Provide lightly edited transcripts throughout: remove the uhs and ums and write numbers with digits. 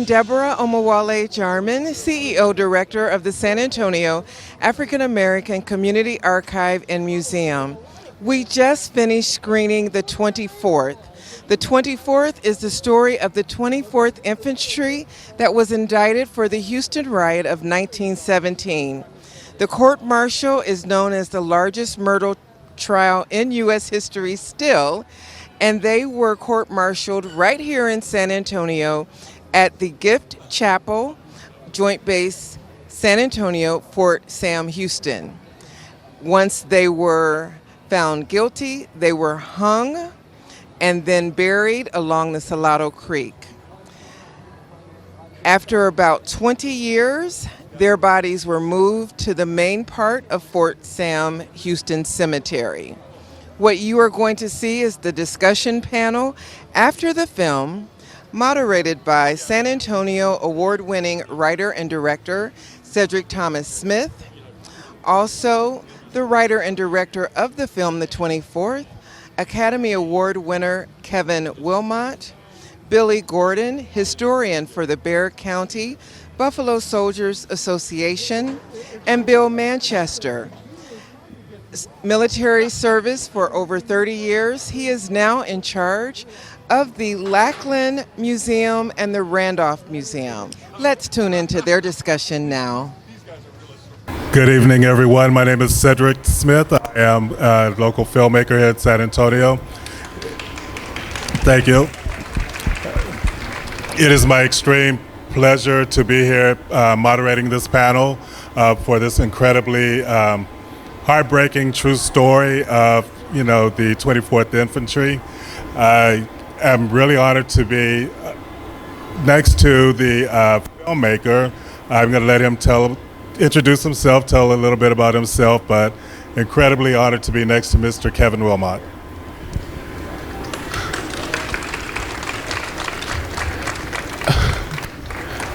I'm Deborah Omawale Jarman, CEO Director of the San Antonio African American Community Archive and Museum. We just finished screening the 24th. The 24th is the story of the 24th Infantry that was indicted for the Houston riot of 1917. The court-martial is known as the largest murder trial in U.S. history still, and they were court-martialed right here in San Antonio at the Gift Chapel, Joint Base San Antonio, Fort Sam Houston. Once they were found guilty, they were hung and then buried along the Salado Creek. After about 20 years, their bodies were moved to the main part of Fort Sam Houston Cemetery. What you are going to see is the discussion panel after the film, moderated by San Antonio award-winning writer and director Cedric Thomas Smith. Also, the writer and director of the film, The 24th, Academy Award winner Kevin Wilmot, Billy Gordon, historian for the Bexar County Buffalo Soldiers Association, and Bill Manchester. Military service for over 30 years. He is now in charge of the Lackland Museum and the Randolph Museum. Let's tune into their discussion now. Good evening, everyone. My name is Cedric Smith. I am a local filmmaker here in San Antonio. Thank you. It is my extreme pleasure to be here moderating this panel for this incredibly heartbreaking true story of, the 24th Infantry. I am really honored to be next to the filmmaker. I'm going to let him introduce himself, tell a little bit about himself, but incredibly honored to be next to Mr. Kevin Wilmot.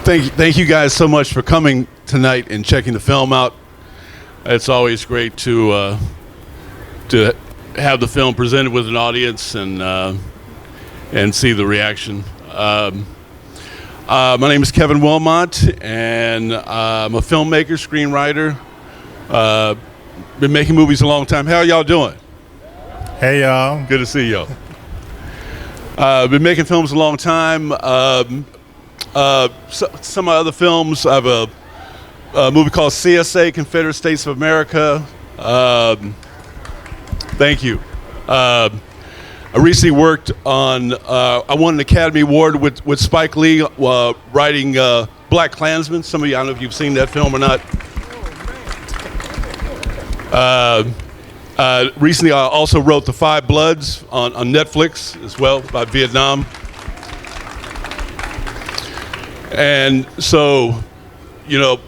Thank you guys so much for coming tonight and checking the film out. It's always great to have the film presented with an audience and see the reaction. My name is Kevin Wilmot, and I'm a filmmaker, screenwriter. Been making movies a long time. How y'all doing? Hey, y'all. Good to see y'all. Been making films a long time. Some of my other films, I have a movie called CSA, Confederate States of America. Thank you. I recently worked on, I won an Academy Award with Spike Lee writing Black Klansman. Some of you, I don't know if you've seen that film or not. Recently, I also wrote The Five Bloods on Netflix as well, about Vietnam. And so,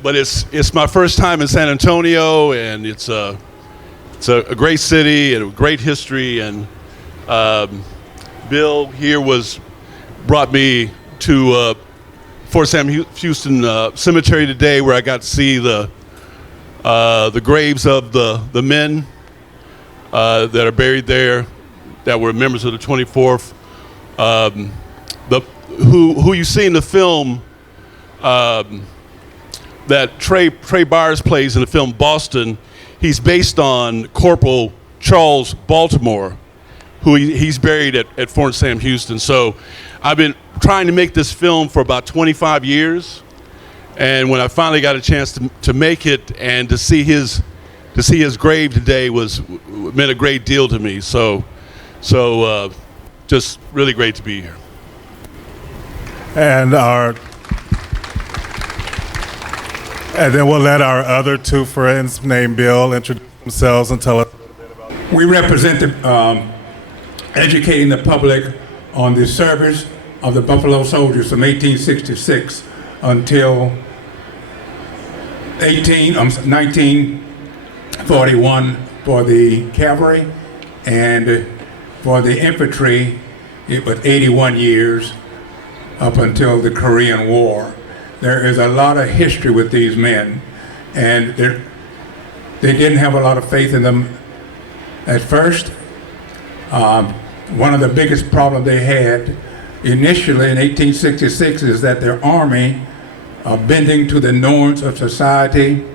but it's my first time in San Antonio, and it's a great city and a great history. And Bill here brought me to Fort Sam Houston Cemetery today, where I got to see the graves of the men that are buried there, that were members of the 24th. Who you see in the film, that Trey Byers plays in the film Boston, he's based on Corporal Charles Baltimore, who he's buried at Fort Sam Houston. So I've been trying to make this film for about 25 years, and when I finally got a chance to make it and to see his grave today meant a great deal to me. So just really great to be here. And then we'll let our other two friends named Bill introduce themselves and tell us a little bit about it. We represent educating the public on the service of the Buffalo Soldiers from 1866 until 1941 for the cavalry, and for the infantry it was 81 years up until the Korean War. There is a lot of history with these men, and they didn't have a lot of faith in them at first. One of the biggest problems they had initially in 1866 is that their army, bending to the norms of society,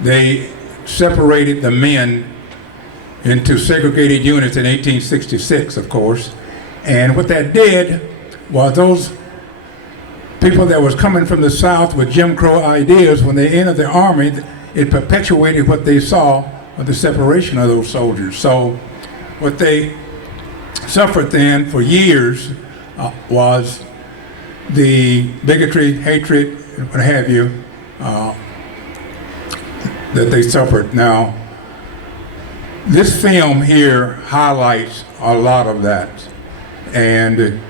they separated the men into segregated units in 1866, of course. And what that did was those people that was coming from the South with Jim Crow ideas, when they entered the army, it perpetuated what they saw with the separation of those soldiers. So what they suffered then for years was the bigotry, hatred, what have you, that they suffered. Now, this film here highlights a lot of that. And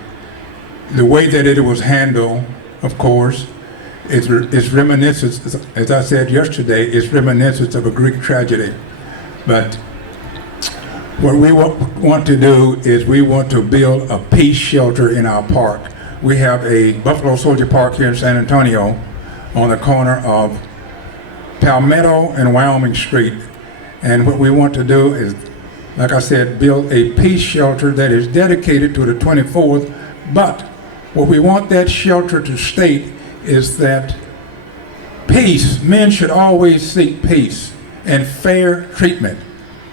the way that it was handled, of course, it's reminiscent, as I said yesterday, it's reminiscent of a Greek tragedy. But what we want to do is we want to build a peace shelter in our park. We have a Buffalo Soldier Park here in San Antonio on the corner of Palmetto and Wyoming Street. And what we want to do is, like I said, build a peace shelter that is dedicated to the 24th. But what we want that shelter to state is that peace, men should always seek peace and fair treatment.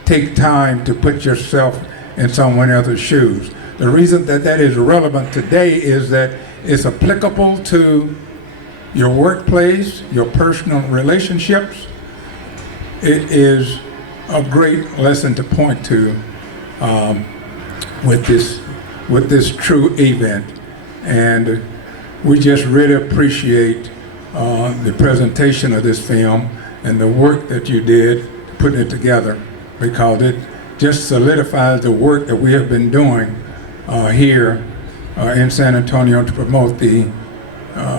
Take time to put yourself in someone else's shoes. The reason that that is relevant today is that it's applicable to your workplace, your personal relationships. It is a great lesson to point to with this true event. And we just really appreciate the presentation of this film and the work that you did putting it together, because it just solidifies the work that we have been doing here in San Antonio to promote the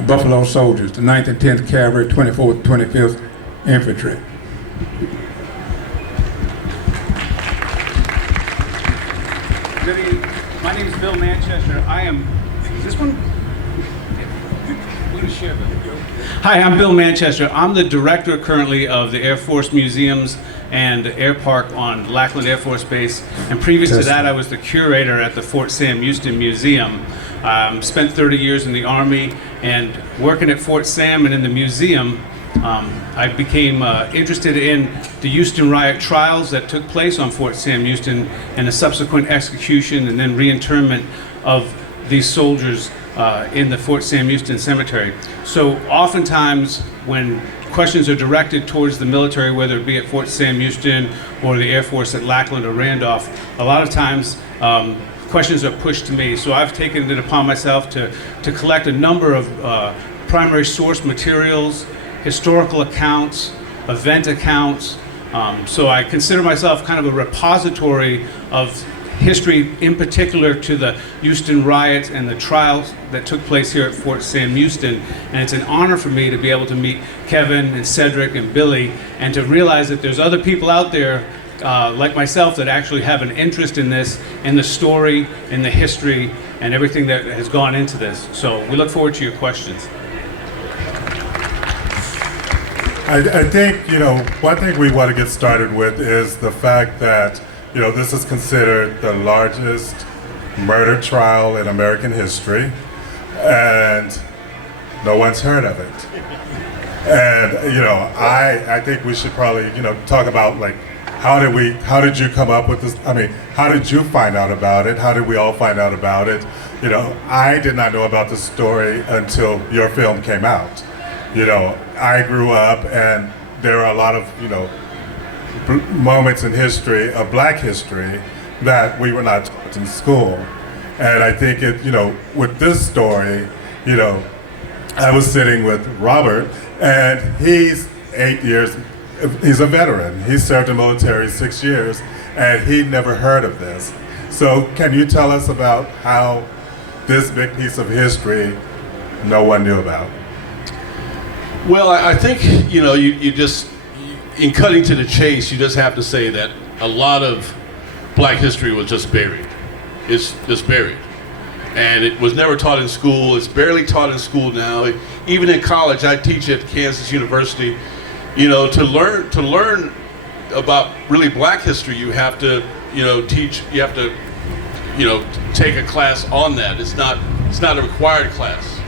Buffalo Soldiers, the 9th and 10th Cavalry, 24th, 25th Infantry. Good evening. My name is Bill Manchester. Is this one? We're going to share, Bill. Hi, I'm Bill Manchester. I'm the director currently of the Air Force Museums and Air Park on Lackland Air Force Base. And previous to that, I was the curator at the Fort Sam Houston Museum. Spent 30 years in the Army, and working at Fort Sam and in the museum, I became interested in the Houston riot trials that took place on Fort Sam Houston and the subsequent execution and then reinterment of these soldiers in the Fort Sam Houston Cemetery. So oftentimes when questions are directed towards the military, whether it be at Fort Sam Houston or the Air Force at Lackland or Randolph, a lot of times questions are pushed to me. So I've taken it upon myself to collect a number of primary source materials, historical accounts, event accounts. So I consider myself kind of a repository of history, in particular to the Houston riots and the trials that took place here at Fort Sam Houston. And it's an honor for me to be able to meet Kevin and Cedric and Billy, and to realize that there's other people out there like myself that actually have an interest in this, in the story, in the history, and everything that has gone into this. So we look forward to your questions. I think, one thing we want to get started with is the fact that, this is considered the largest murder trial in American history, and no one's heard of it. And, I think we should probably, talk about, like, how did you come up with this? I mean, how did you find out about it? How did we all find out about it? I did not know about the story until your film came out. I grew up, and there are a lot of, moments in history, of Black history, that we were not taught in school. And I think with this story, I was sitting with Robert, and he's 8 years, he's a veteran. He served in the military 6 years, and he'd never heard of this. So can you tell us about how this big piece of history no one knew about? Well, I think, you just, in cutting to the chase, you just have to say that a lot of Black history was just buried. It's just buried. And it was never taught in school. It's barely taught in school now. Even in college, I teach at Kansas University. To learn about really Black history, you have to, you have to take a class on that. It's not a required class.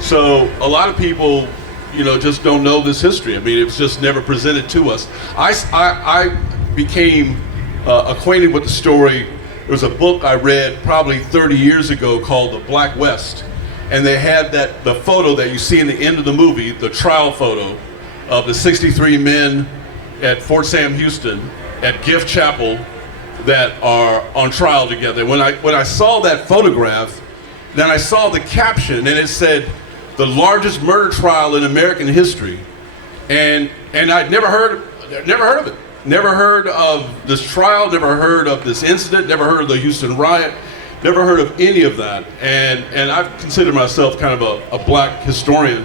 So a lot of people, just don't know this history. I mean, it was just never presented to us. I became acquainted with the story. There was a book I read probably 30 years ago called The Black West, and they had the photo that you see in the end of the movie, the trial photo of the 63 men at Fort Sam Houston at Gift Chapel that are on trial together. When I saw that photograph, then I saw the caption, and it said, "The largest murder trial in American history," and I'd never heard of it. Never heard of this trial, never heard of this incident, never heard of the Houston riot, never heard of any of that. And I've considered myself kind of a black historian.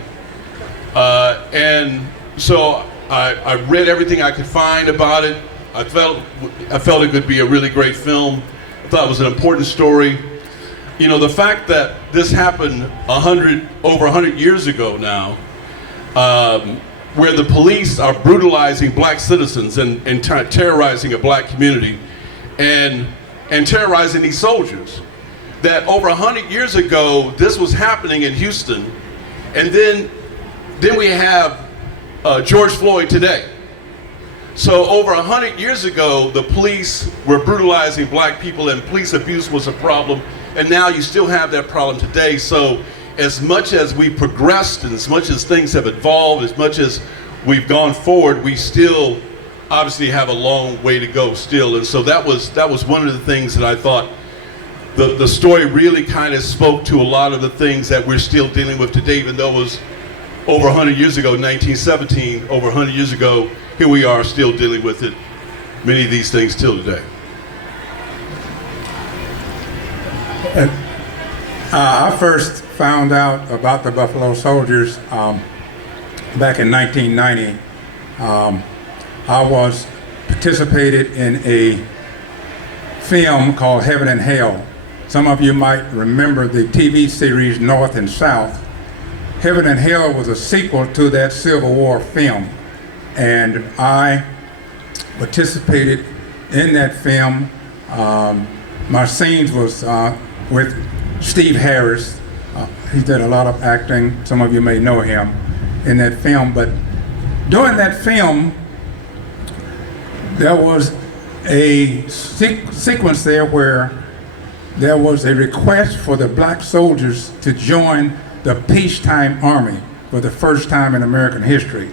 And so I read everything I could find about it. I felt it could be a really great film. I thought it was an important story. The fact that this happened over 100 years ago now, where the police are brutalizing black citizens and terrorizing a black community and terrorizing these soldiers. That over 100 years ago, this was happening in Houston, and then we have George Floyd today. So over 100 years ago, the police were brutalizing black people and police abuse was a problem, and now you still have that problem today. So as much as we progressed and as much as things have evolved, as much as we've gone forward, we still obviously have a long way to go still. And so that was one of the things that I thought the story really kind of spoke to a lot of the things that we're still dealing with today, even though it was over 100 years ago, 1917, over 100 years ago, here we are still dealing with it, many of these things till today. I first found out about the Buffalo Soldiers back in 1990. I participated in a film called Heaven and Hell. Some of you might remember the TV series North and South. Heaven and Hell was a sequel to that Civil War film, and I participated in that film. My scenes was with Steve Harris. He did a lot of acting. Some of you may know him in that film. But during that film, there was a sequence there where there was a request for the black soldiers to join the peacetime army for the first time in American history.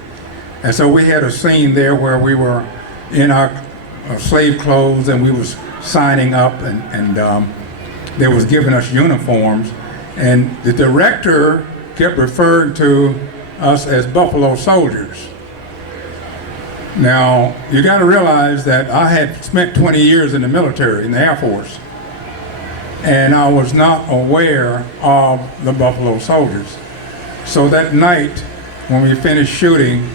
And so we had a scene there where we were in our slave clothes and we was signing up and they was giving us uniforms, and the director kept referring to us as Buffalo Soldiers. Now, you got to realize that I had spent 20 years in the military, in the Air Force, and I was not aware of the Buffalo Soldiers. So that night, when we finished shooting,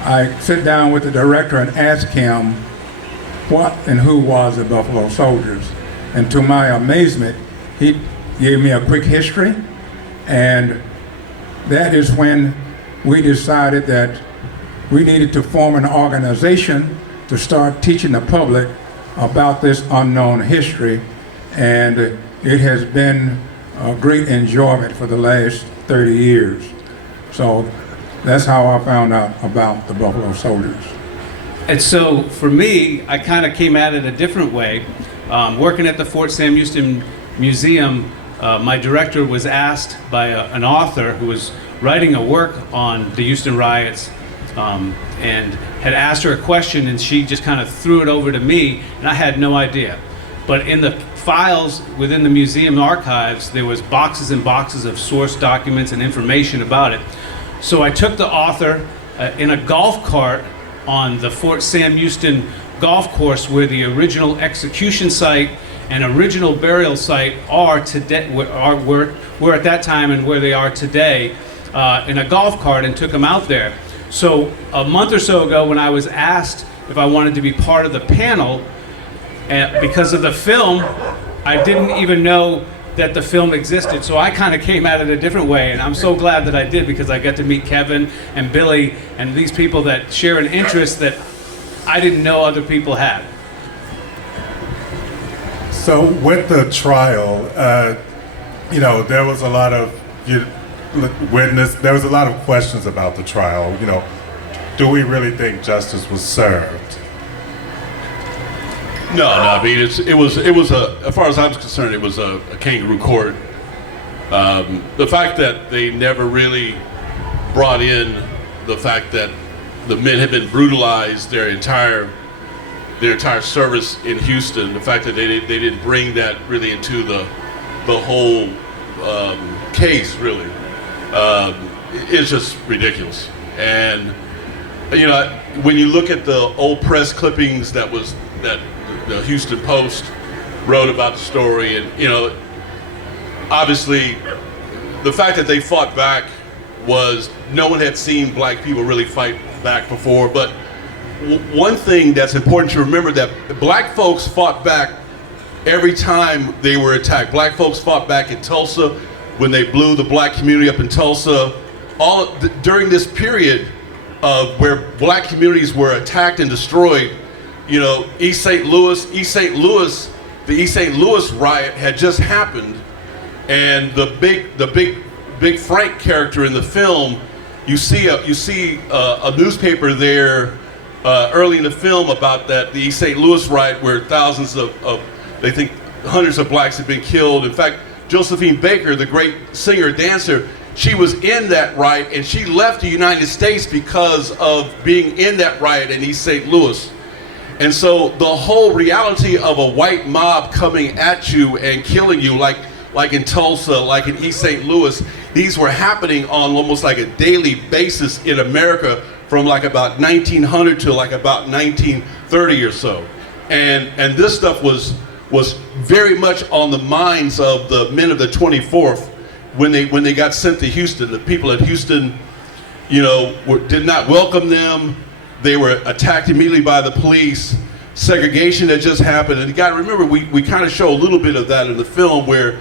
I sat down with the director and asked him what and who was the Buffalo Soldiers. And to my amazement, he gave me a quick history, and that is when we decided that we needed to form an organization to start teaching the public about this unknown history, and it has been a great enjoyment for the last 30 years. So that's how I found out about the Buffalo Soldiers. And so for me, I kind of came at it a different way. Working at the Fort Sam Houston Museum, my director was asked by an author who was writing a work on the Houston riots, and had asked her a question, and she just kind of threw it over to me, and I had no idea. But in the files within the museum archives, there was boxes and boxes of source documents and information about it. So I took the author in a golf cart on the Fort Sam Houston golf course, where the original execution site and original burial site are today, were at that time and where they are today, in a golf cart, and took them out there. So a month or so ago, when I was asked if I wanted to be part of the panel, because of the film, I didn't even know that the film existed. So I kind of came at it a different way, and I'm so glad that I did, because I got to meet Kevin and Billy and these people that share an interest that I didn't know other people had. So with the trial, there was a lot of there was a lot of questions about the trial. Do we really think justice was served? No, I mean it was as far as I was concerned, it was a kangaroo court. The fact that they never really brought in the fact that the men had been brutalized their entire service in Houston, the fact that they didn't bring that really into the whole case really is just ridiculous. And when you look at the old press clippings that the Houston Post wrote about the story, and obviously the fact that they fought back was no one had seen black people really fight back before. But one thing that's important to remember, that black folks fought back every time they were attacked. Black folks fought back in Tulsa when they blew the black community up in Tulsa. During this period of where black communities were attacked and destroyed, East St. Louis, the East St. Louis riot had just happened, and the big Frank character in the film, you see a newspaper there early in the film about the East St. Louis riot, where thousands of they think hundreds of blacks had been killed. In fact, Josephine Baker, the great singer dancer, she was in that riot, and she left the United States because of being in that riot in East St. Louis. And so the whole reality of a white mob coming at you and killing you, like in Tulsa, like in East St. Louis, these were happening on almost like a daily basis in America from like about 1900 to like about 1930 or so. And this stuff was very much on the minds of the men of the 24th when they got sent to Houston. The people at Houston, did not welcome them. They were attacked immediately by the police. Segregation had just happened. And you got to remember, we kind of show a little bit of that in the film, where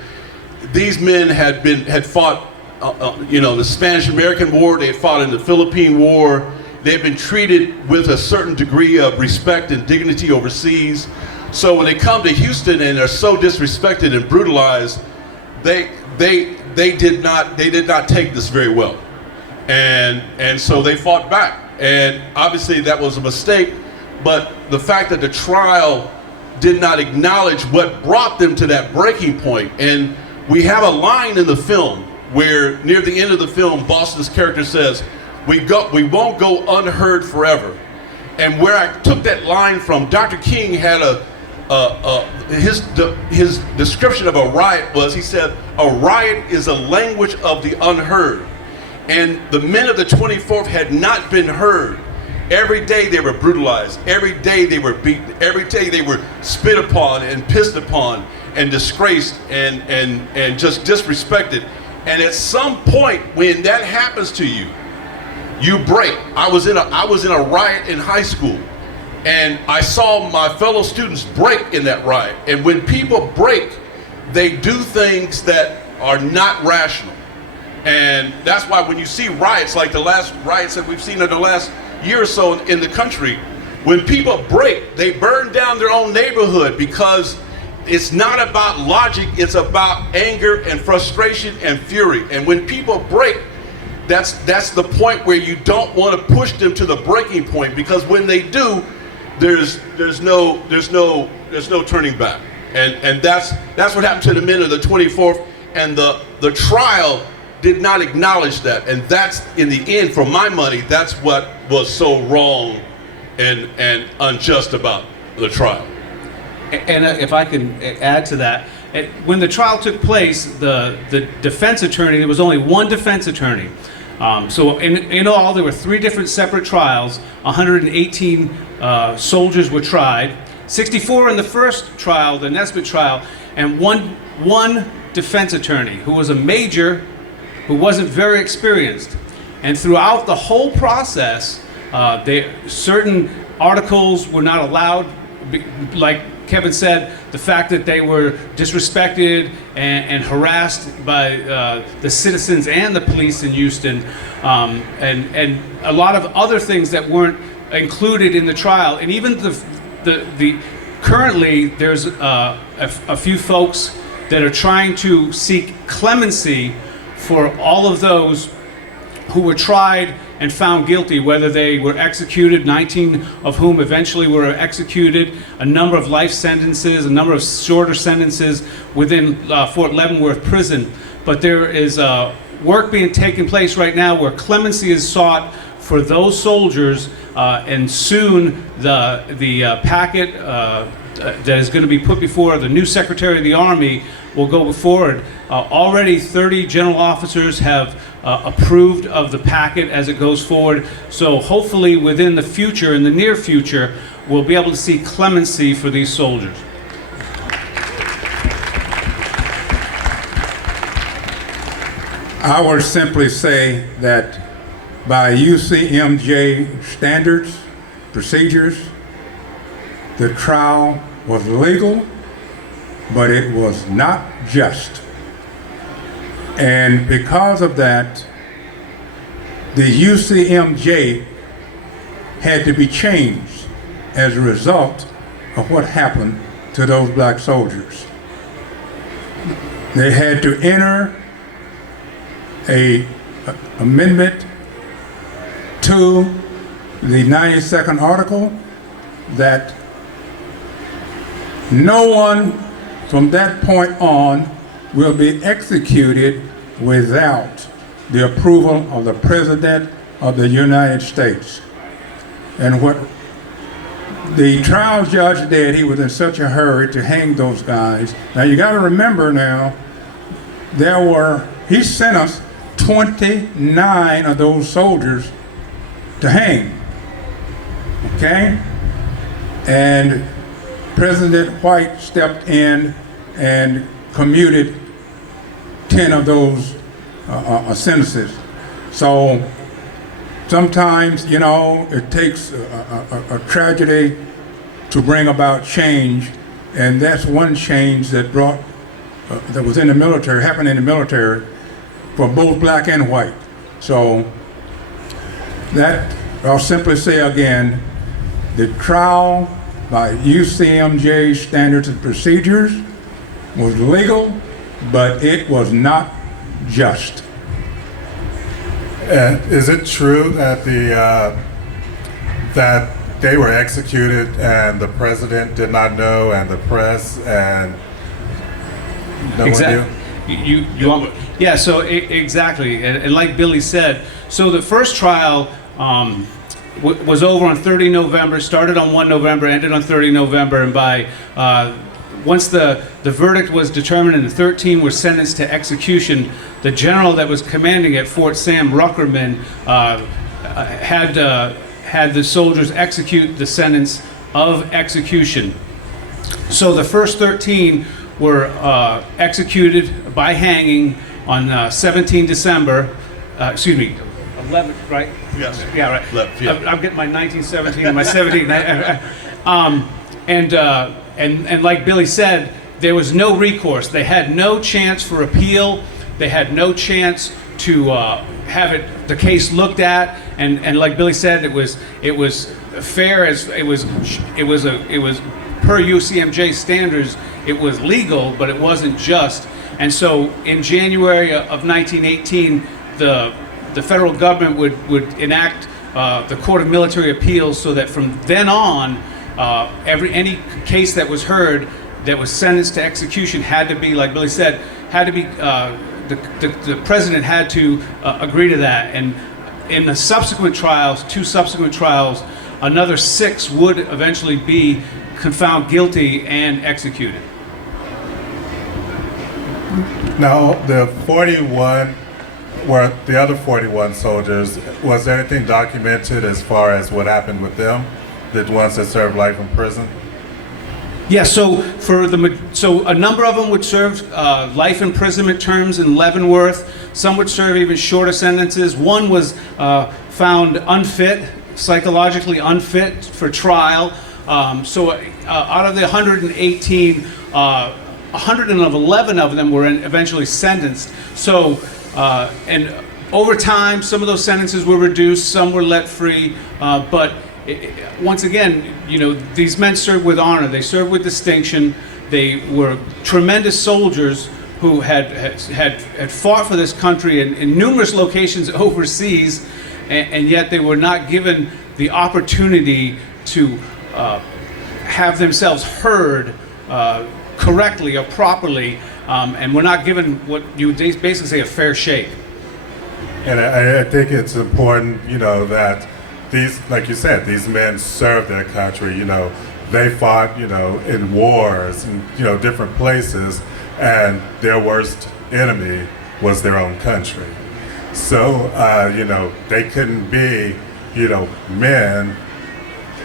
these men had fought, the Spanish-American War. They had fought in the Philippine War. They had been treated with a certain degree of respect and dignity overseas. So when they come to Houston and are so disrespected and brutalized, they did not take this very well, and so they fought back. And obviously that was a mistake, but the fact that the trial did not acknowledge what brought them to that breaking point. And we have a line in the film where near the end of the film, Boston's character says, we won't go unheard forever. And where I took that line from, Dr. King had his description of a riot was, he said, a riot is a language of the unheard. And the men of the 24th had not been heard. Every day they were brutalized. Every day they were beaten. Every day they were spit upon and pissed upon and disgraced and just disrespected. And at some point when that happens to you, you break. I was in a riot in high school, and I saw my fellow students break in that riot. And when people break, they do things that are not rational. And that's why when you see riots like the last riots that we've seen in the last year or so in the country, when people break, they burn down their own neighborhood, because it's not about logic, it's about anger and frustration and fury. And when people break, that's the point where you don't want to push them to the breaking point, because when they do, there's no turning back. And that's what happened to the men of the 24th, and the trial did not acknowledge that. And that's, in the end, for my money, that's what was so wrong and unjust about the trial. And if I can add to that, when the trial took place, the defense attorney, there was only one defense attorney. So in all, there were 3 different separate trials. 118 soldiers were tried, 64 in the first trial, the Nesbitt trial, and one defense attorney who was a major, who wasn't very experienced. And throughout the whole process, certain articles were not allowed, like Kevin said, the fact that they were disrespected and harassed by the citizens and the police in Houston, and a lot of other things that weren't included in the trial. And even the currently there's a few folks that are trying to seek clemency for all of those who were tried and found guilty, whether they were executed, 19 of whom eventually were executed, a number of life sentences, a number of shorter sentences within Fort Leavenworth prison. But there is work being taken place right now where clemency is sought for those soldiers, and soon the packet that is going to be put before the new Secretary of the Army will go forward. Already 30 general officers have approved of the packet as it goes forward. So hopefully within the future, in the near future, we'll be able to see clemency for these soldiers. I would simply say that by UCMJ standards, procedures, the trial was legal, but it was not just. And because of that, the UCMJ had to be changed as a result of what happened to those black soldiers. They had to enter an amendment to the 92nd article that no one from that point on will be executed without the approval of the President of the United States. And what the trial judge did, he was in such a hurry to hang those guys. Now you got to remember now, he sentenced 29 of those soldiers to hang, okay? And President White stepped in and commuted 10 of those sentences. So sometimes, you know, it takes a tragedy to bring about change, and that's one change that that was in the military, happened in the military for both black and white. So that, I'll simply say again, the trial by UCMJ standards and procedures was legal, but it was not just. And is it true that that they were executed and the president did not know, and the press and no Exactly. one knew? Yeah. So exactly, and like Billy said, so the first trial was over on 30 November, started on 1 November, ended on 30 November, and by once the verdict was determined and the 13 were sentenced to execution, the general that was commanding at Fort Sam, Ruckerman, had the soldiers execute the sentence of execution. So the first 13 were executed by hanging on 17 December, 11, right? Yes. Yeah, right. Left, yeah. I'm getting my 1917 and my 17. And like Billy said, there was no recourse. They had no chance for appeal. They had no chance to have the case looked at. And like Billy said, it was fair as it was per UCMJ standards. It was legal, but it wasn't just. And so in January of 1918, the federal government would enact the Court of Military Appeals, so that from then on, any case that was heard that was sentenced to execution had to be, like Billy said, had to be the president had to agree to that. And in the subsequent trials, 2 subsequent trials, another 6 would eventually be found guilty and executed. Now, the 41 were the other 41 soldiers. Was there anything documented as far as what happened with them, the ones that served life in prison? Yeah, so a number of them would serve life imprisonment terms in Leavenworth. Some would serve even shorter sentences. One was found unfit, psychologically unfit for trial. So out of the 118, 111 of them were eventually sentenced. So, and over time, some of those sentences were reduced, some were let free, but once again, you know, these men served with honor. They served with distinction. They were tremendous soldiers who had fought for this country in numerous locations overseas, and yet they were not given the opportunity to have themselves heard correctly or properly, and were not given what you would basically say a fair shake. And I think it's important, you know, that these, like you said, these men served their country. You know, they fought, you know, in wars and, you know, different places, and their worst enemy was their own country. So, you know, they couldn't be, you know, men,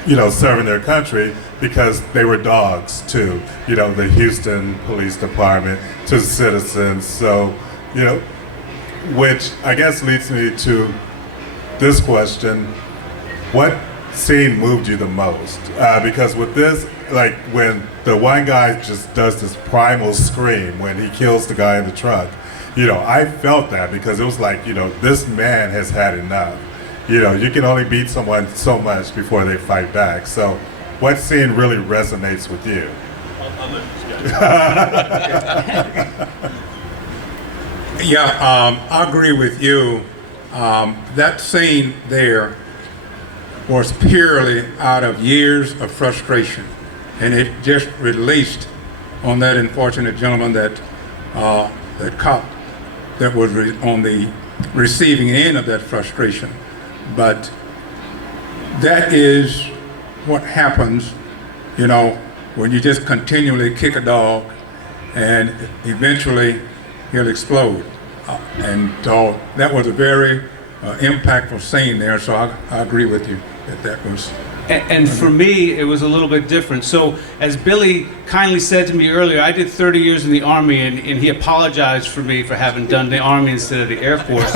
you know, serving their country because they were dogs to, you know, the Houston Police Department, to citizens. So, you know, which I guess leads me to this question: what scene moved you the most? Because with this, like when the one guy just does this primal scream when he kills the guy in the truck, you know, I felt that because it was like, you know, this man has had enough. You know, you can only beat someone so much before they fight back. So what scene really resonates with you? I'll let this guy. Yeah, I agree with you. That scene there was purely out of years of frustration, and it just released on that unfortunate gentleman, that cop that was on the receiving end of that frustration. But that is what happens, you know, when you just continually kick a dog, and eventually he'll explode. And so that was a very impactful scene there, so I agree with you that was. And for me, it was a little bit different. So, as Billy kindly said to me earlier, I did 30 years in the Army, and he apologized for me for having done the Army instead of the Air Force.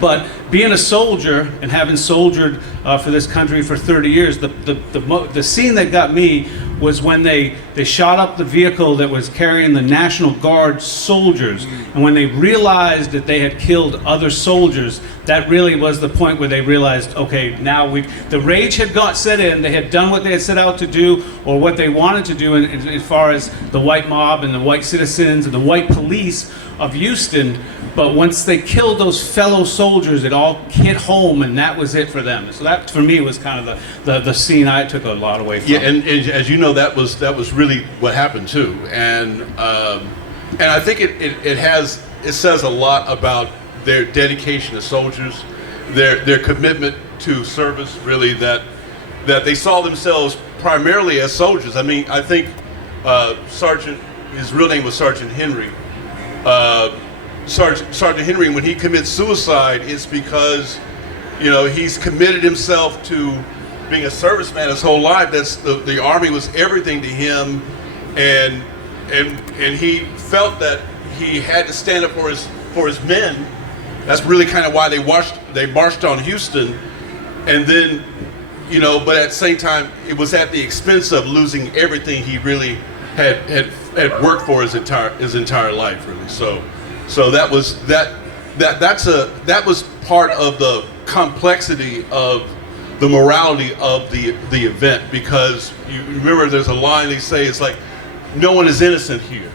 But being a soldier and having soldiered for this country for 30 years, the scene that got me was when they shot up the vehicle that was carrying the National Guard soldiers. And when they realized that they had killed other soldiers, that really was the point where they realized, okay, now the rage had set in. They had done what they had set out to do, or what they wanted to do as far as the white mob and the white citizens and the white police of Houston. But once they killed those fellow soldiers, it all hit home, and that was it for them. So that, for me, was kind of the scene I took a lot away from. Yeah, and as you know, that was really what happened too, and I think it says a lot about their dedication as soldiers, their commitment to service, really, that they saw themselves primarily as soldiers. I mean, I think Sergeant, his real name was Sergeant Henry. Sergeant Henry, when he commits suicide, it's because, you know, he's committed himself to being a serviceman his whole life. That's the Army was everything to him, and he felt that he had to stand up for his men. That's really kind of why they marched on Houston, and then, you know, but at the same time, it was at the expense of losing everything he really had worked for his entire life, really. So that was part of the complexity of the morality of the event, because you remember there's a line they say, it's like, no one is innocent here,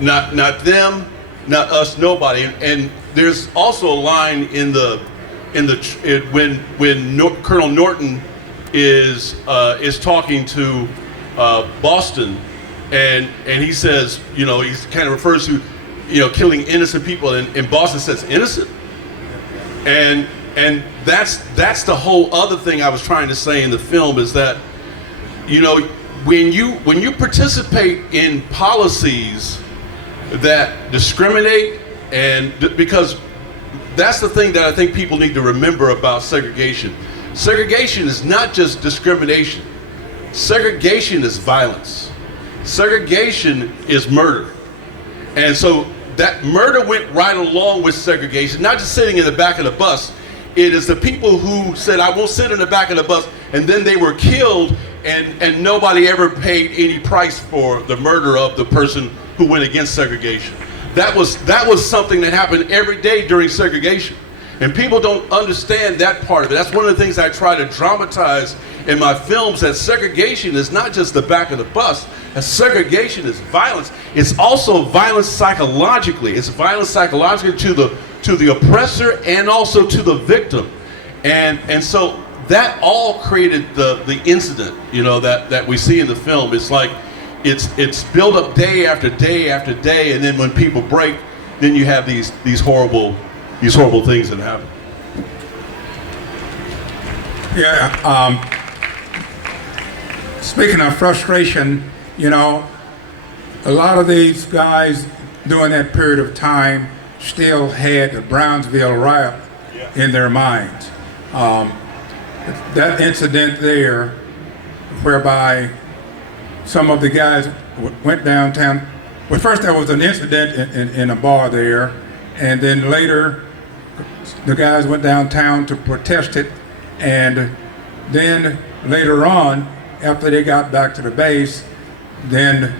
not them, not us, nobody. And there's also a line when Colonel Norton is talking to Boston, and he says, you know, he kind of refers to, you know, killing innocent people, and Boston says innocent, and that's the whole other thing I was trying to say in the film, is that, you know, when you participate in policies that discriminate, and because that's the thing that I think people need to remember about segregation. Segregation is not just discrimination. Segregation is violence. Segregation is murder. And so that murder went right along with segregation, not just sitting in the back of the bus. It is the people who said, I won't sit in the back of the bus, and then they were killed, and nobody ever paid any price for the murder of the person who went against segregation. That was something that happened every day during segregation. And people don't understand that part of it. That's one of the things I try to dramatize in my films, that segregation is not just the back of the bus. That segregation is violence. It's also violence psychologically. It's violence psychologically to the oppressor and also to the victim. And so that all created the incident, you know, that we see in the film. It's like it's built up day after day after day, and then when people break, then you have these horrible things that happen. Yeah. Speaking of frustration, you know, a lot of these guys during that period of time still had the Brownsville riot in their minds. That incident there, whereby some of the guys went downtown. Well, first there was an incident in a bar there, and then later the guys went downtown to protest it, and then later on, after they got back to the base, then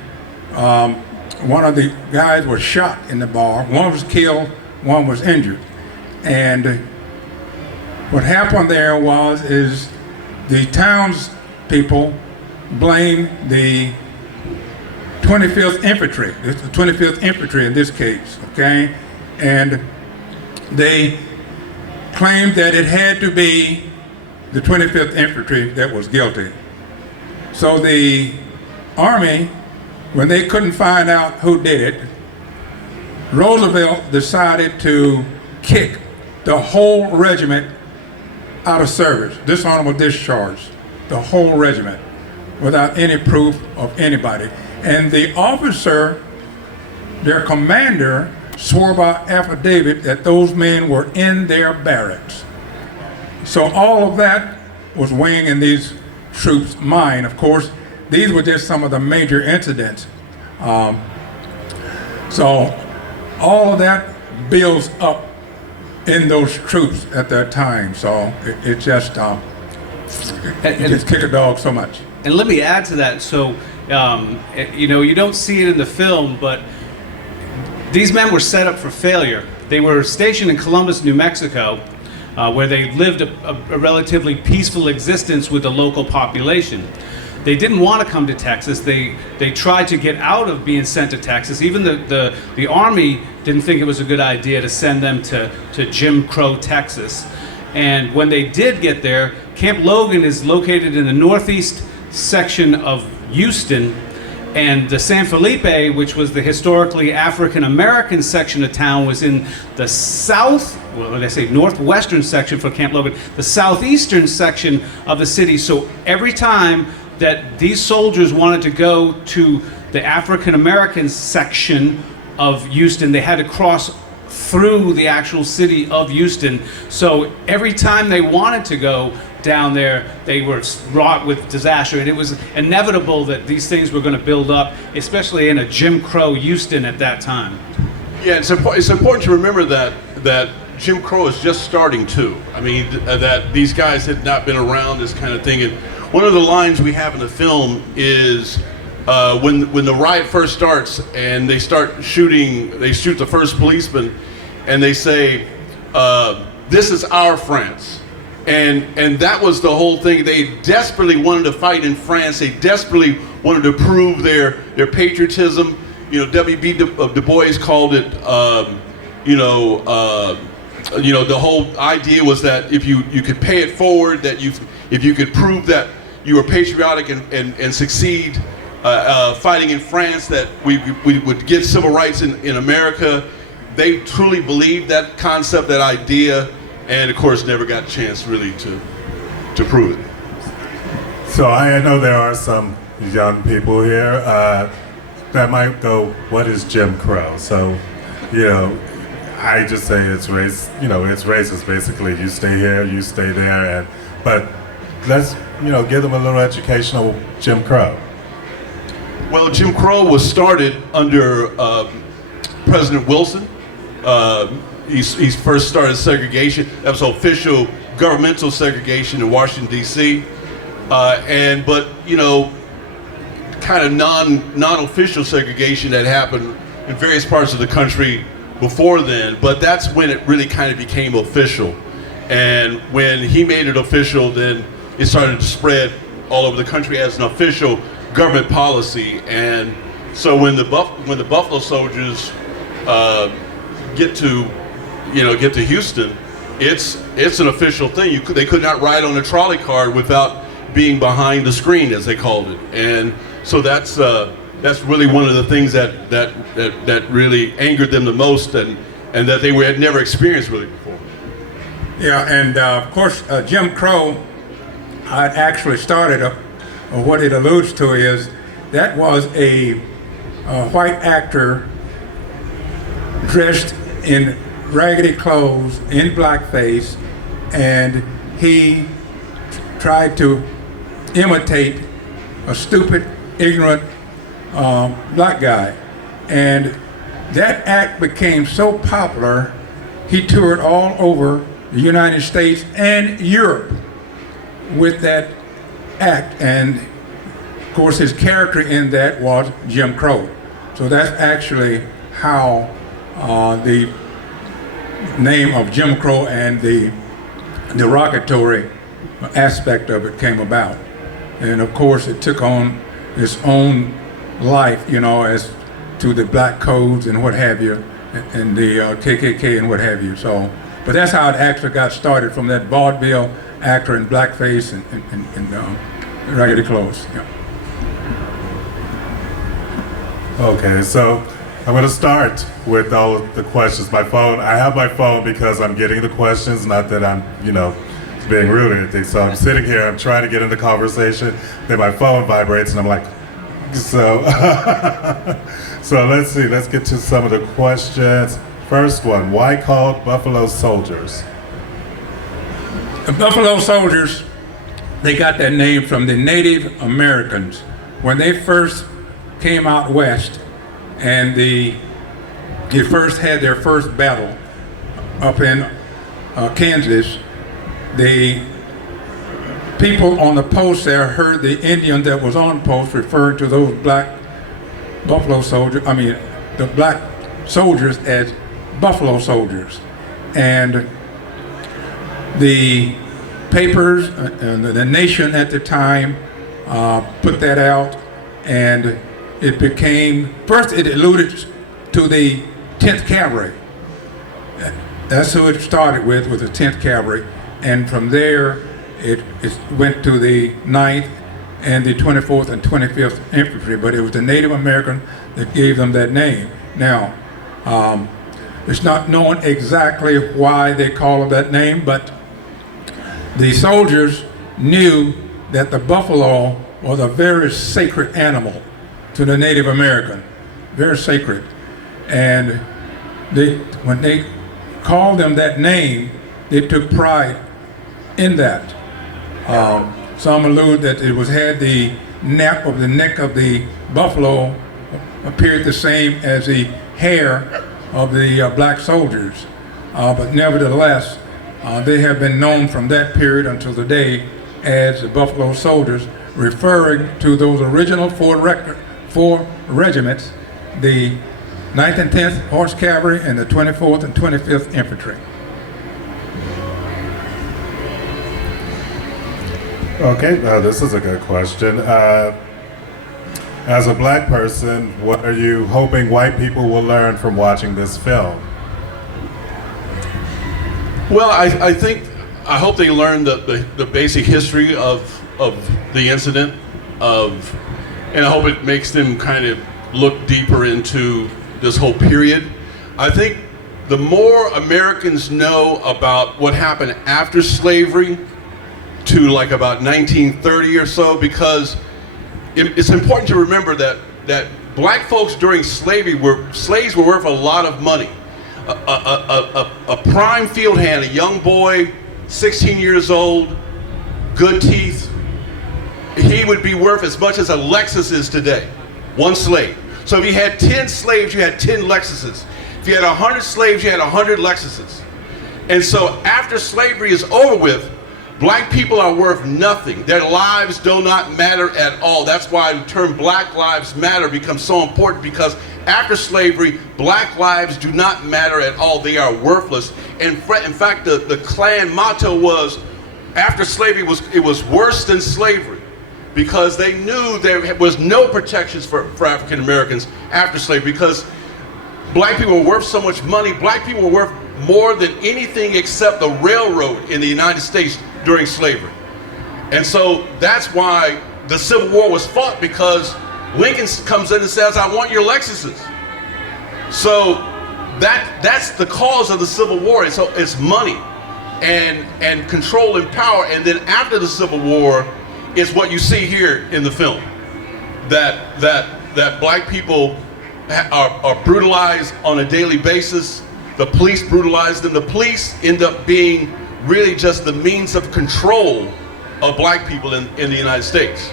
one of the guys was shot in the bar. One was killed, one was injured. And what happened there is the townspeople blamed the 25th Infantry, the 25th Infantry in this case, okay? And they claimed that it had to be the 25th Infantry that was guilty. So the Army, when they couldn't find out who did it, Roosevelt decided to kick the whole regiment out of service, dishonorable discharge, the whole regiment, without any proof of anybody. And the officer, their commander, swore by affidavit that those men were in their barracks. So all of that was weighing in these troops' mind. Of course, these were just some of the major incidents. So all of that builds up in those troops at that time. So it just kicked a dog so much. And let me add to that. So, you know, you don't see it in the film, but these men were set up for failure. They were stationed in Columbus, New Mexico, where they lived a relatively peaceful existence with the local population. They didn't want to come to Texas. They tried to get out of being sent to Texas. Even the Army didn't think it was a good idea to send them to Jim Crow, Texas. And when they did get there, Camp Logan is located in the northeast section of Houston, and the San Felipe, which was the historically African-American section of town, was in the south, well, what did I say, northwestern section for Camp Logan, the southeastern section of the city. So every time that these soldiers wanted to go to the African-American section of Houston, they had to cross through the actual city of Houston. So every time they wanted to go down there, they were wrought with disaster, and it was inevitable that these things were going to build up, especially in a Jim Crow Houston at that time. Yeah, it's important to remember that Jim Crow is just starting too. I mean, that these guys had not been around this kind of thing. And one of the lines we have in the film is when the riot first starts and they start shooting, they shoot the first policeman, and they say, "This is our France." And that was the whole thing. They desperately wanted to fight in France. They desperately wanted to prove their patriotism. You know, W.B. Du Bois called it, the whole idea was that if you could pay it forward, that if you could prove that you were patriotic and succeed fighting in France, that we would get civil rights in America. They truly believed that concept, that idea, and of course never got a chance really to prove it. So I know there are some young people here that might go, what is Jim Crow? So, you know, I just say it's race, you know, it's racist basically. You stay here, you stay there, but let's, you know, give them a little educational Jim Crow. Well, Jim Crow was started under President Wilson. He first started segregation. That was official governmental segregation in Washington, D.C. But you know, kind of non-official segregation that happened in various parts of the country before then, but that's when it really kind of became official. And when he made it official, then it started to spread all over the country as an official government policy. And so when the Buffalo Soldiers get to Houston, it's an official thing. They could not ride on a trolley car without being behind the screen, as they called it. And so that's really one of the things that really angered them the most, and that they had never experienced really before. Yeah, and of course, Jim Crow had actually started what it alludes to is that was a white actor dressed in raggedy clothes, in blackface, and he tried to imitate a stupid, ignorant black guy. And that act became so popular, he toured all over the United States and Europe with that act. And of course, his character in that was Jim Crow. So that's actually how the name of Jim Crow and the derogatory aspect of it came about. And of course, it took on its own life, as to the black codes and what have you, and the KKK and what have you. So, but that's how it actually got started, from that vaudeville actor in blackface and raggedy clothes. Yeah. Okay, so I'm going to start with all of the questions. I have my phone because I'm getting the questions, not that I'm, being rude or anything. So I'm sitting here, I'm trying to get in the conversation, then my phone vibrates, and I'm like, so. So let's see, let's get to some of the questions. First one, why called Buffalo Soldiers? The Buffalo Soldiers, they got that name from the Native Americans. When they first came out west, and they first had their first battle up in Kansas, the people on the post there heard the Indian that was on post referring to those black Buffalo soldiers, the black soldiers as Buffalo Soldiers. And the papers and the Nation at the time put that out, and it became, first it alluded to the 10th Cavalry. That's who it started with the 10th Cavalry. And from there, it went to the 9th and the 24th and 25th Infantry, but it was the Native American that gave them that name. Now, it's not known exactly why they call them that name, but the soldiers knew that the buffalo was a very sacred animal to the Native American, very sacred. And when they called them that name, they took pride in that. Some allude that it had the nape of the neck of the buffalo appeared the same as the hair of the black soldiers. But nevertheless, they have been known from that period until today as the Buffalo Soldiers, referring to those original four regiments, the 9th and 10th Horse Cavalry and the 24th and 25th Infantry. Okay, this is a good question. As a black person, what are you hoping white people will learn from watching this film? Well, I hope they learn the basic history of the incident, and I hope it makes them kind of look deeper into this whole period. I think the more Americans know about what happened after slavery to like about 1930 or so, because it's important to remember that black folks during slavery slaves were worth a lot of money. A prime field hand, a young boy, 16 years old, good teeth, he would be worth as much as a Lexus is today, one slave. So if you had 10 slaves, you had 10 Lexuses. If you had 100 slaves, you had 100 Lexuses. And so after slavery is over with, black people are worth nothing. Their lives do not matter at all. That's why the term Black Lives Matter becomes so important, because after slavery, black lives do not matter at all. They are worthless. And in fact, the Klan motto was, after slavery it was worse than slavery, because they knew there was no protections for African Americans after slavery, because black people were worth so much money. Black people were worth more than anything except the railroad in the United States during slavery. And so that's why the Civil War was fought, because Lincoln comes in and says, I want your Lexuses. So that's the cause of the Civil War. So it's money and control and power. And then after the Civil War is what you see here in the film, that black people are brutalized on a daily basis. The police brutalize them. The police end up being really just the means of control of black people in the United States.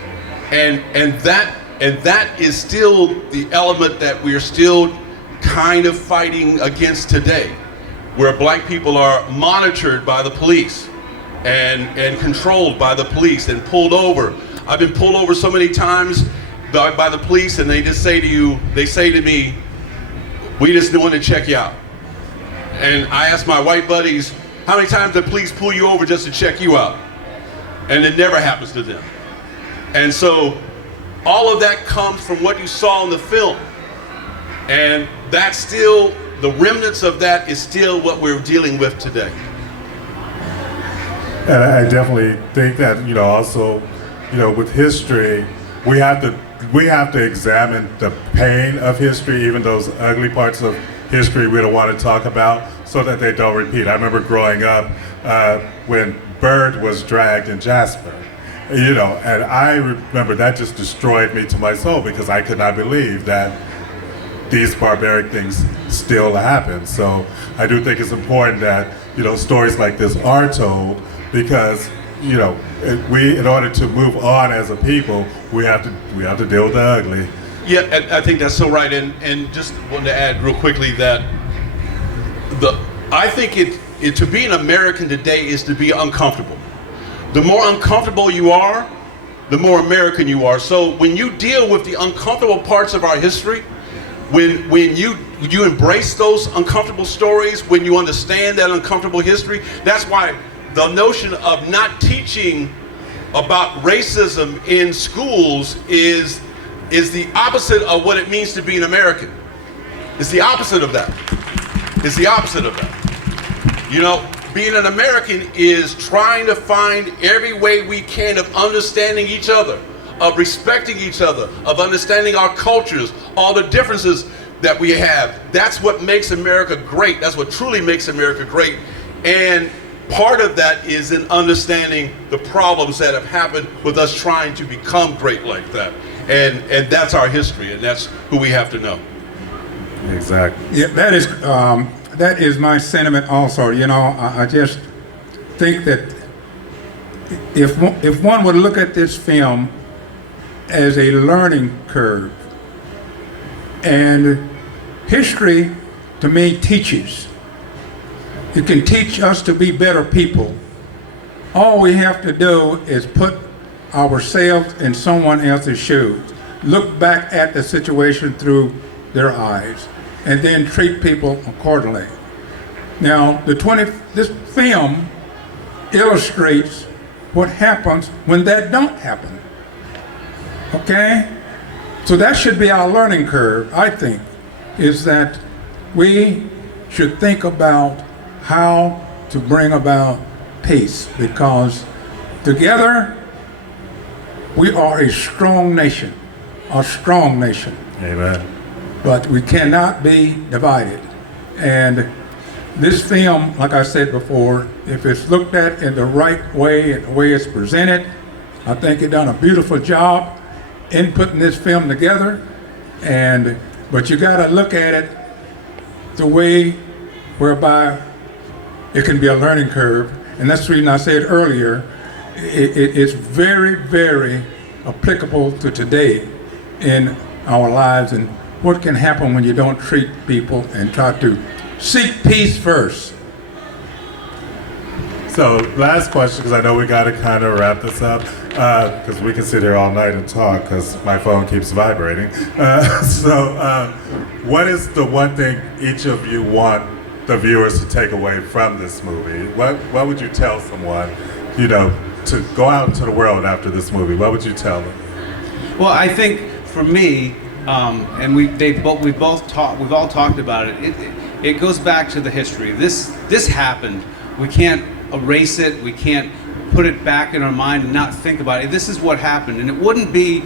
And that is still the element that we're still kind of fighting against today, where black people are monitored by the police and controlled by the police and pulled over. I've been pulled over so many times by the police, and they say to me, we just want to check you out. And I ask my white buddies, how many times the police pull you over just to check you out? And it never happens to them. And so all of that comes from what you saw in the film. And that's still, the remnants of that is still what we're dealing with today. And I definitely think that, also, with history, we have to examine the pain of history, even those ugly parts of history we don't want to talk about, so that they don't repeat. I remember growing up when Byrd was dragged in Jasper, and I remember that just destroyed me to my soul, because I could not believe that these barbaric things still happen. So I do think it's important that stories like this are told, because we, in order to move on as a people, we have to deal with the ugly. Yeah, I think that's so right. And just wanted to add real quickly that I think it to be an American today is to be uncomfortable. The more uncomfortable you are, the more American you are. So when you deal with the uncomfortable parts of our history, when you embrace those uncomfortable stories, when you understand that uncomfortable history, that's why the notion of not teaching about racism in schools is the opposite of what it means to be an American. It's the opposite of that. It's the opposite of that. Being an American is trying to find every way we can of understanding each other, of respecting each other, of understanding our cultures, all the differences that we have. That's what makes America great. That's what truly makes America great. And part of that is in understanding the problems that have happened with us trying to become great like that. And that's our history, and that's who we have to know. Exactly. Yeah, that is my sentiment also. I just think that if one would look at this film as a learning curve, and history to me teaches. It can teach us to be better people. All we have to do is put ourselves in someone else's shoes, look back at the situation through their eyes, and then treat people accordingly. Now, this film illustrates what happens when that don't happen. Okay? So that should be our learning curve, I think, is that we should think about how to bring about peace, because together we are a strong nation, Amen. but we cannot be divided. And this film, like I said before, if it's looked at in the right way and the way it's presented, I think it's done a beautiful job in putting this film together. But you got to look at it the way whereby it can be a learning curve. And that's the reason I said earlier, it's very, very applicable to today in our lives, and what can happen when you don't treat people and try to seek peace first. So last question, because I know we got to kind of wrap this up, because we can sit here all night and talk, because my phone keeps vibrating. What is the one thing each of you want the viewers to take away from this movie? What would you tell someone, to go out into the world after this movie? What would you tell them? Well, I think for me, and we've all talked about it. It goes back to the history. This happened. We can't erase it. We can't put it back in our mind and not think about it. This is what happened, and it wouldn't be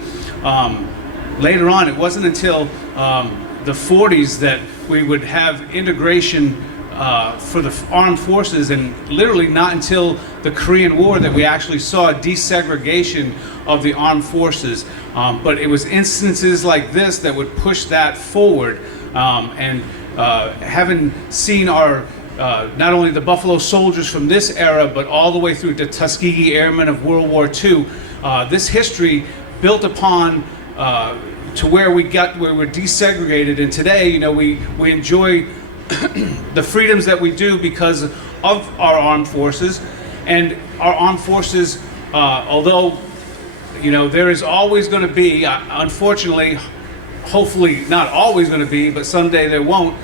later on. It wasn't until the 40s that we would have integration for the armed forces, and literally not until the Korean War that we actually saw desegregation of the armed forces. But it was instances like this that would push that forward. And having seen our not only the Buffalo Soldiers from this era, but all the way through the Tuskegee Airmen of World War II, this history built upon to where we're desegregated, and today, we enjoy the freedoms that we do because of our armed forces. And our armed forces, although there is always going to be, unfortunately, hopefully not always going to be, but someday there won't.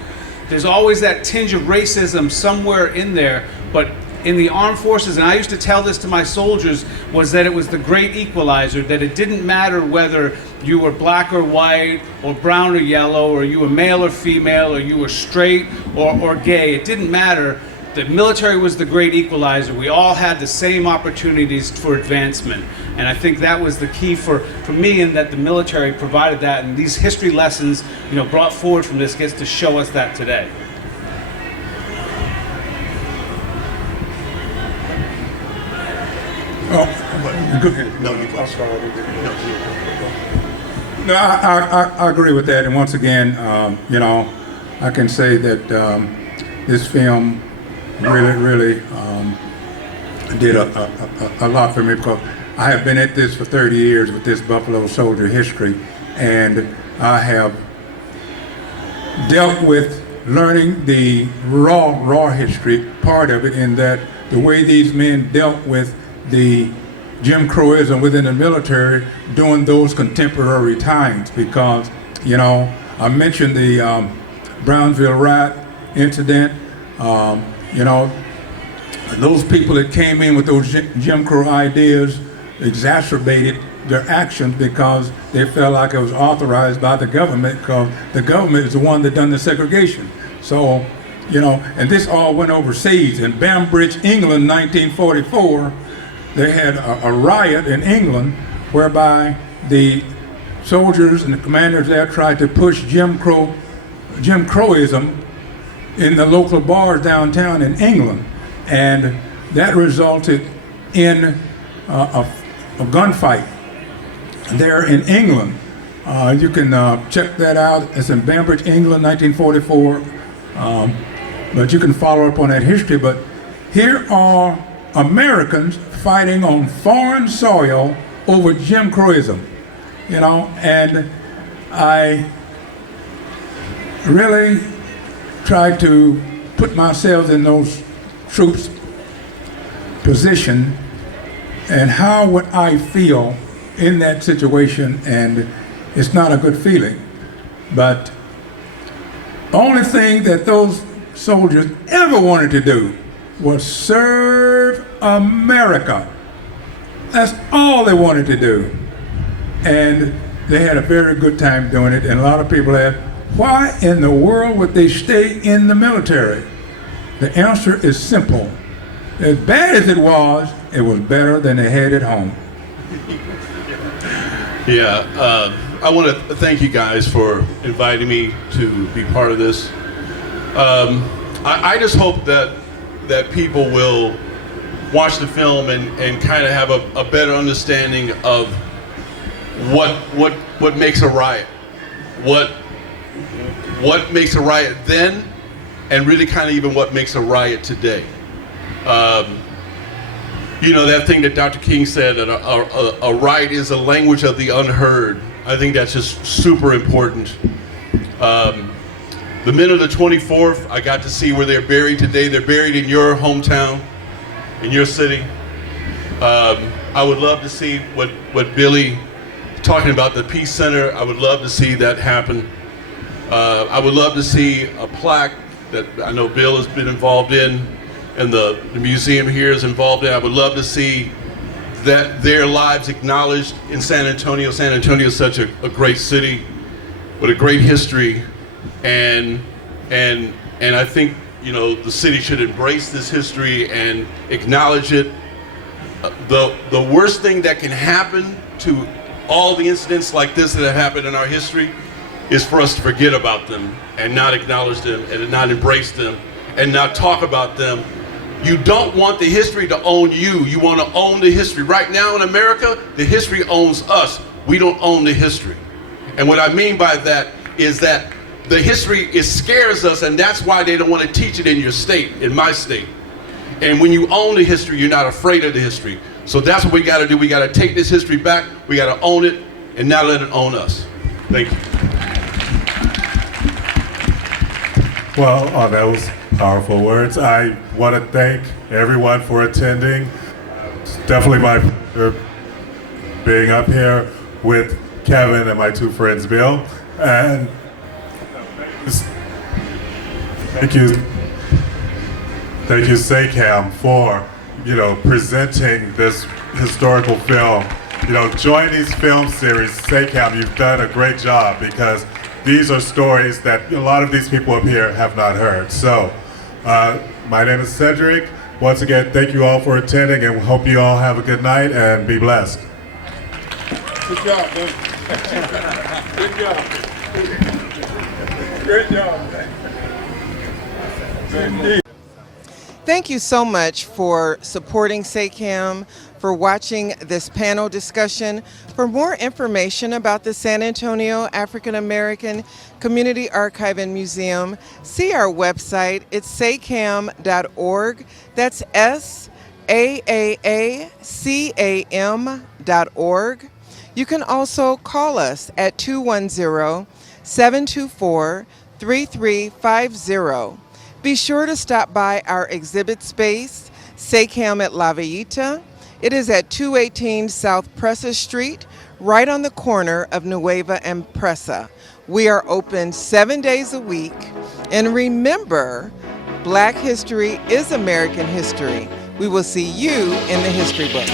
There's always that tinge of racism somewhere in there, but in the armed forces, and I used to tell this to my soldiers, was that it was the great equalizer, that it didn't matter whether you were black or white, or brown or yellow, or you were male or female, or you were straight or gay. It didn't matter. The military was the great equalizer. We all had the same opportunities for advancement. And I think that was the key for me, in that the military provided that, and these history lessons, brought forward from this gets to show us that today. Oh, go ahead. No, I'm sorry. No, I agree with that. And once again, I can say that this film really did a lot for me, because I have been at this for 30 years with this Buffalo Soldier history, and I have dealt with learning the raw history part of it, in that the way these men dealt with the Jim Crowism within the military during those contemporary times. Because, I mentioned the Brownsville riot incident. Those people that came in with those Jim Crow ideas exacerbated their actions, because they felt like it was authorized by the government, because the government is the one that done the segregation. So, and this all went overseas. In Banbridge, England, 1944, they had a riot in England whereby the soldiers and the commanders there tried to push Jim Crowism in the local bars downtown in England, and that resulted in a gunfight there in England. You can check that out. It's in Banbridge, England, 1944. But you can follow up on that history. But here are Americans fighting on foreign soil over Jim Crowism, and I really tried to put myself in those troops' position, and how would I feel in that situation. And it's not a good feeling, but the only thing that those soldiers ever wanted to do was serve America. That's all they wanted to do. And they had a very good time doing it. And a lot of people ask, why in the world would they stay in the military? The answer is simple. As bad as it was better than they had at home. Yeah, I want to thank you guys for inviting me to be part of this. I just hope that people will watch the film and kind of have a better understanding of what makes a riot, what makes a riot then, and really kind of even what makes a riot today. That thing that Dr. King said, that a riot is a language of the unheard. I think that's just super important. The men of the 24th, I got to see where they're buried today. They're buried in your hometown. in your city. I would love to see what Billy talking about the Peace Center. I would love to see that happen. I would love to see a plaque that I know Bill has been involved in, and the museum here is involved in. I would love to see that their lives acknowledged in San Antonio. San Antonio is such a great city with a great history, and I think, you know, the city should embrace this history and acknowledge it. The worst thing that can happen to all the incidents like this that have happened in our history is for us to forget about them and not acknowledge them and not embrace them and not talk about them. You don't want the history to own you. You want to own the history. Right now in America, the history owns us. We don't own the history. And what I mean by that is that the history, it scares us, and that's why they don't want to teach it in your state, in my state. And when you own the history, you're not afraid of the history. So that's what we got to do. We got to take this history back. We got to own it and not let it own us. Thank you. Well, those powerful words. I want to thank everyone for attending. It's definitely my pleasure being up here with Kevin and my two friends, Bill. And thank you, SAAACAM, for, you know, presenting this historical film. You know, join these film series. SAAACAM, you've done a great job, because these are stories that a lot of these people up here have not heard. So, my name is Cedric. Once again, thank you all for attending, and hope you all have a good night and be blessed. Good job, man. Good job. Great job, man. Indeed. Thank you so much for supporting SAAACAM, for watching this panel discussion. For more information about the San Antonio African American Community Archive and Museum, see our website. It's saacam.org. That's SAAACAM.org. You can also call us at 210-724-3350. Be sure to stop by our exhibit space, SAAACAM at La Villita. It is at 218 South Presa Street, right on the corner of Nueva and Presa. We are open 7 days a week. And remember, Black history is American history. We will see you in the history books.